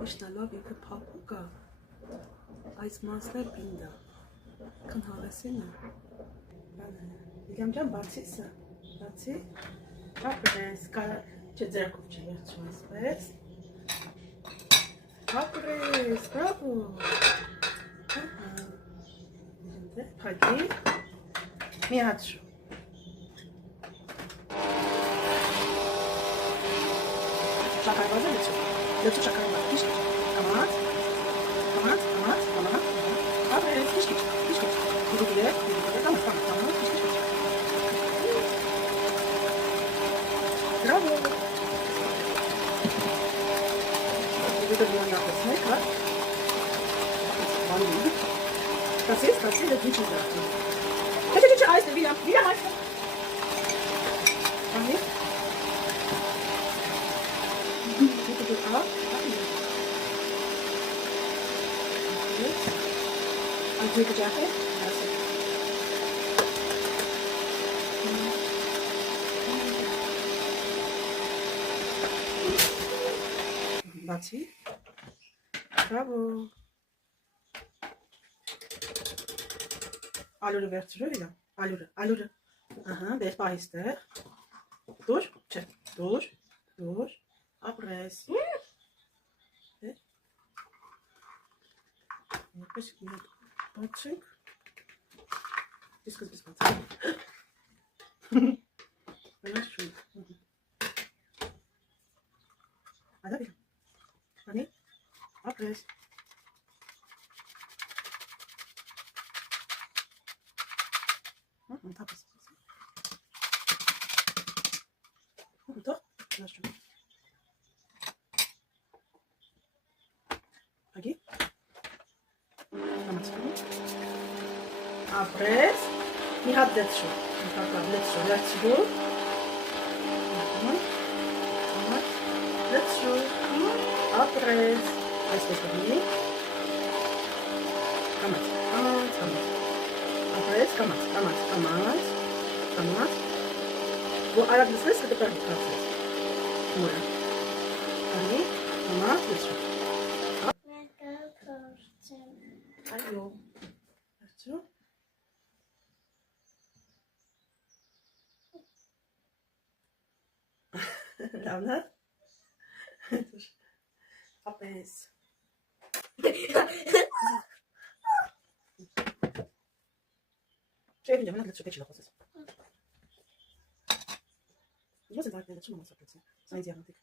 Իշնալով ինքը փափուկ է, այս մասներ պինդ է, կն հավեսին է, իլյամ ջան բացի սա, բացի, ապրես, չէ ձերքով չէ վերցում այսպես, ապրես, բրավո, փակի, մի հատ շու, շակարվազը լեցու շակարվազը, քիչ-քիչ, կամած, ապրես, քիչ-քիչ, դուդուդե, կամած, քիչ-քիչ, բրավո, դուդուդե հա, վանի, կասես, դա դիչ է դարձում, չէ, այս է, վիրամ այս է, անի, Ալջիկը ջախ է, բացի, բրավո, ալուրը վերցրու իլա, ալուրը, դեր պահիստեղ, դուր, չէ, դուր, ապրես, Պես բացենք, իսկզբից բացենք, այնաս շույն, ադավիլ, անի, ապրես, ընթապս, ընթող, այնաս շույն, ագի, ապրես, մի հատ լեցրու, լեցրու, ապրես, այսպես կգինի, կամաց, ապրես, կամաց, որ արագ լսվես, կտը պերդ կացես, մորը, անի, կամաց, լեցրու, այո, լեցրու, լավն է, ապես, չէ վիլյամ, նատ լեցրու, կեչի լապասես, ես են դարդեն լեցրու մամաս ապրեցին, սա ինձ եղանտիկ,